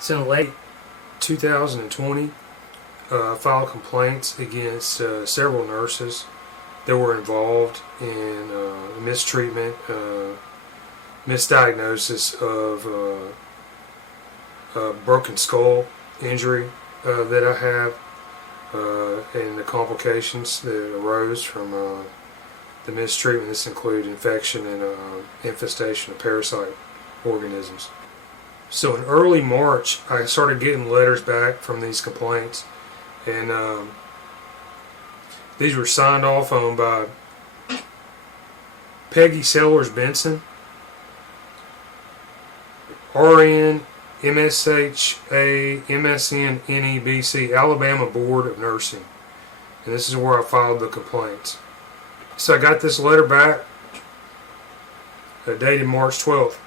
So in late 2020, I filed complaints against several nurses that were involved in mistreatment, misdiagnosis of broken skull injury that I have, and the complications that arose from the mistreatment. This include infection and infestation of parasite organisms. So in early March, I started getting letters back from these complaints, and these were signed off on by Peggy Sellers Benson, RN, MSHA, MSN, NEBC, Alabama Board of Nursing. And this is where I filed the complaints. So I got this letter back dated March 12th.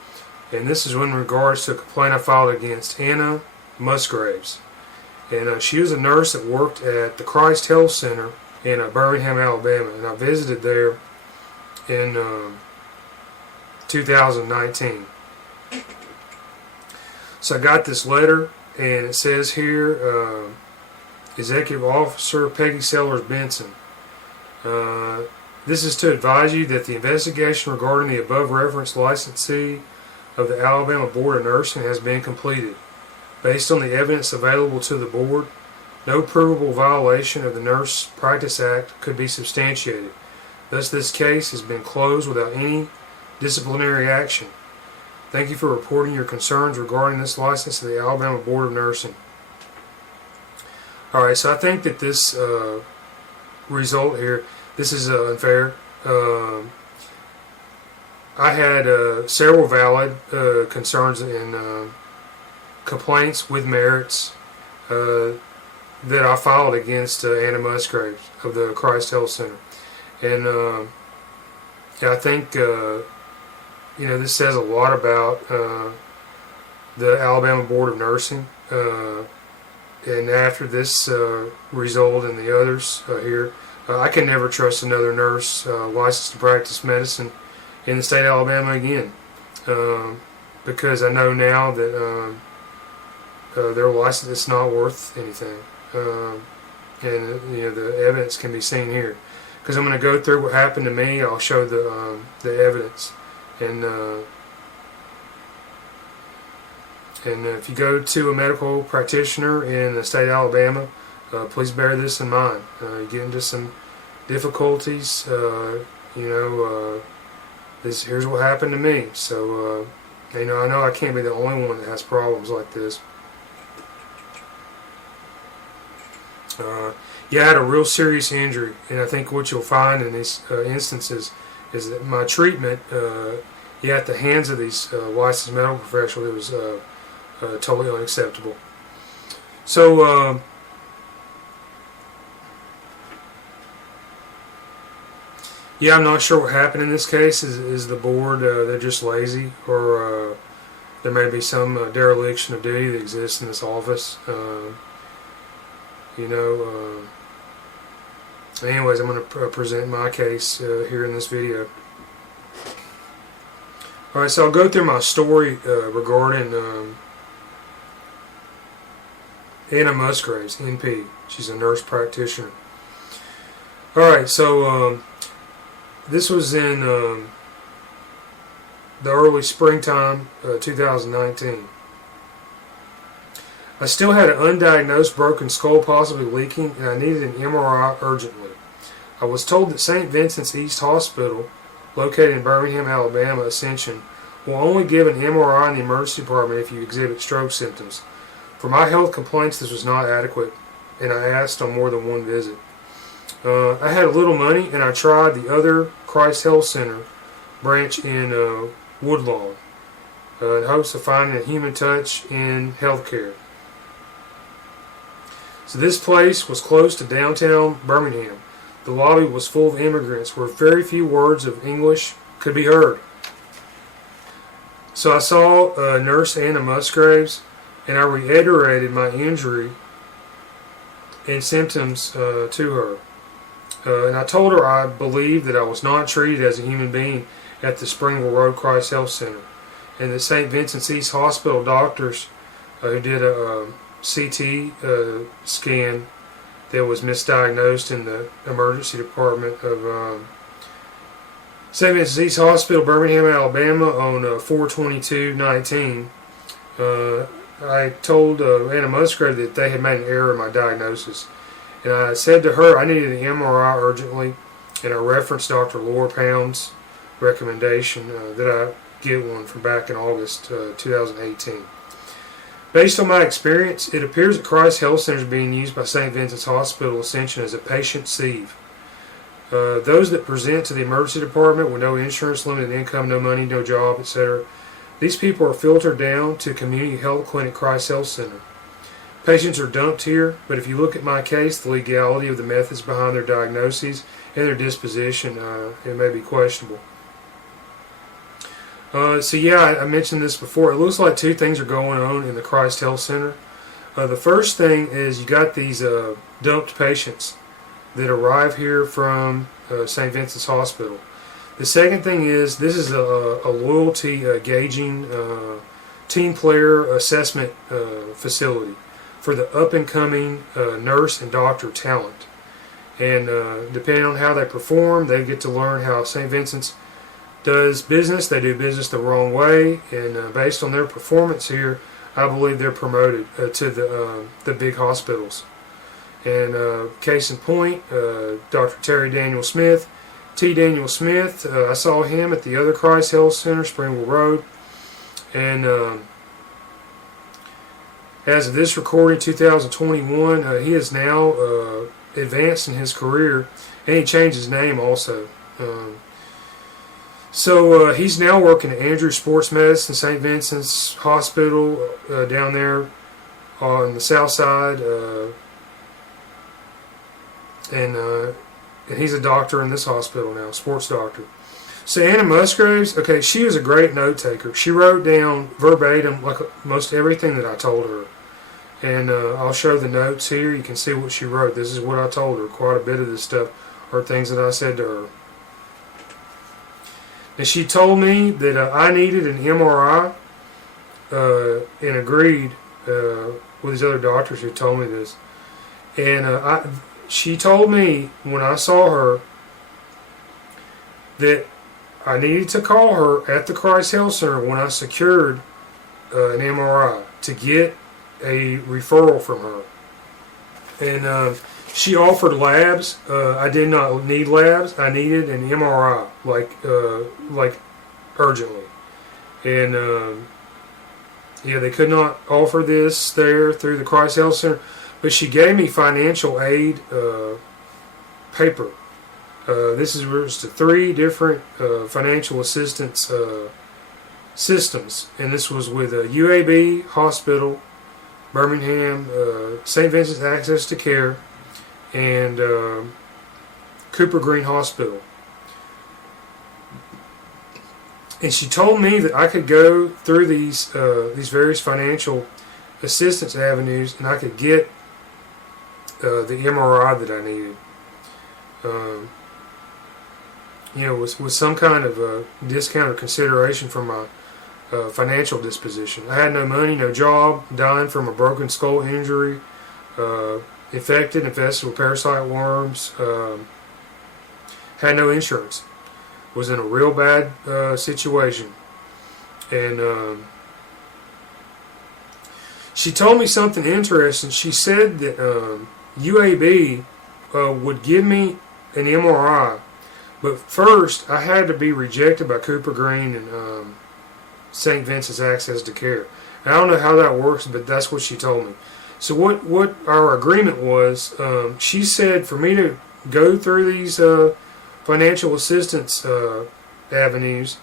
And this is in regards to a complaint I filed against Anna Musgraves. And she was a nurse that worked at the Christ Health Center in Birmingham, Alabama. And I visited there in 2019. So I got this letter, and it says here, Executive Officer Peggy Sellers Benson. This is to advise you that the investigation regarding the above referenced licensee of the Alabama Board of Nursing has been completed. Based on the evidence available to the board, no provable violation of the Nurse Practice Act could be substantiated. Thus, this case has been closed without any disciplinary action. Thank you for reporting your concerns regarding this license to the Alabama Board of Nursing. Alright, so I think that this result here, this is unfair. I had several valid concerns and complaints with merits that I filed against Anna Musgraves of the Christ Health Center. And I think this says a lot about the Alabama Board of Nursing. And after this result and the others here, I can never trust another nurse licensed to practice medicine in the state of Alabama again, because I know now that their license is not worth anything, and the evidence can be seen here. Because I'm going to go through what happened to me. I'll show the evidence, and if you go to a medical practitioner in the state of Alabama, please bear this in mind. You get into some difficulties, here's what happened to me. So, I know I can't be the only one that has problems like this. I had a real serious injury, and I think what you'll find in these instances is that my treatment, at the hands of these licensed medical professionals, it was totally unacceptable. So, I'm not sure what happened in this case. Is the board, they're just lazy, or there may be some dereliction of duty that exists in this office. Anyways, I'm going to present my case here in this video. Alright, so I'll go through my story regarding Anna Musgraves NP. She's a nurse practitioner. Alright, so this was in the early springtime 2019. I still had an undiagnosed broken skull possibly leaking, and I needed an MRI urgently. I was told that St. Vincent's East Hospital, located in Birmingham, Alabama, Ascension, will only give an MRI in the emergency department if you exhibit stroke symptoms. For my health complaints, this was not adequate, and I asked on more than one visit. I had a little money, and I tried the other Christ Health Center branch in Woodlawn in hopes of finding a human touch in healthcare. So this place was close to downtown Birmingham. The lobby was full of immigrants where very few words of English could be heard. So I saw Nurse Anna Musgraves, and I reiterated my injury and symptoms to her. And I told her I believed that I was not treated as a human being at the Springville Road Christ Health Center, and that St. Vincent's East Hospital doctors who did a CT scan that was misdiagnosed in the emergency department of St. Vincent's East Hospital, Birmingham, Alabama on 4/22/19. I told Anna Musgrave that they had made an error in my diagnosis. And I said to her I needed an MRI urgently, and I referenced Dr. Laura Pound's recommendation that I get one from back in August 2018. Based on my experience, it appears that Christ Health Center is being used by St. Vincent's Hospital Ascension as a patient sieve. Those that present to the emergency department with no insurance, limited income, no money, no job, etc., these people are filtered down to Community Health Clinic Christ Health Center. Patients are dumped here, but if you look at my case, the legality of the methods behind their diagnoses and their disposition, it may be questionable. So yeah, I mentioned this before. It looks like two things are going on in the Christ Health Center. The first thing is you got these dumped patients that arrive here from St. Vincent's Hospital. The second thing is this is a loyalty gauging team player assessment facility for the up-and-coming nurse and doctor talent. And depending on how they perform, they get to learn how St. Vincent's does business. They do business the wrong way, and based on their performance here, I believe they're promoted to the big hospitals. And case in point, Dr. Terry Daniel Smith, T. Daniel Smith, I saw him at the other Christ Health Center, Springville Road, and as of this recording, 2021, he is now advanced in his career, and he changed his name also. So he's now working at Andrews Sports Medicine, St. Vincent's Hospital down there on the south side, and he's a doctor in this hospital now, sports doctor. So Anna Musgraves, okay, she was a great note taker. She wrote down verbatim like most everything that I told her. And I'll show the notes here. You can see what she wrote. This is what I told her. Quite a bit of this stuff are things that I said to her. And she told me that I needed an MRI and agreed with these other doctors who told me this. And she told me when I saw her that I needed to call her at the Christ Health Center when I secured an MRI to get a referral from her. And she offered labs. I did not need labs. I needed an MRI, like urgently. And yeah, they could not offer this there through the Christ Health Center, but she gave me financial aid paper. This is to 3 different financial assistance systems, and this was with UAB Hospital, Birmingham, St. Vincent's Access to Care, and Cooper Green Hospital. And she told me that I could go through these various financial assistance avenues, and I could get the MRI that I needed. With some kind of discount or consideration for my financial disposition. I had no money, no job, dying from a broken skull injury, infested with parasite worms, had no insurance, was in a real bad situation. And she told me something interesting. She said that UAB would give me an MRI, but first I had to be rejected by Cooper Green and St. Vincent's Access to Care. And I don't know how that works, but that's what she told me. So what our agreement was, she said for me to go through these financial assistance avenues,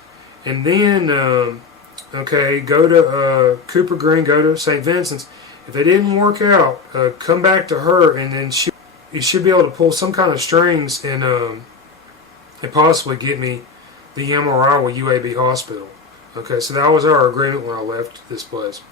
and then go to Cooper Green, go to St. Vincent's. If it didn't work out, come back to her, and then you should be able to pull some kind of strings and possibly get me the MRI with UAB Hospital. Okay, so that was our agreement when I left this place.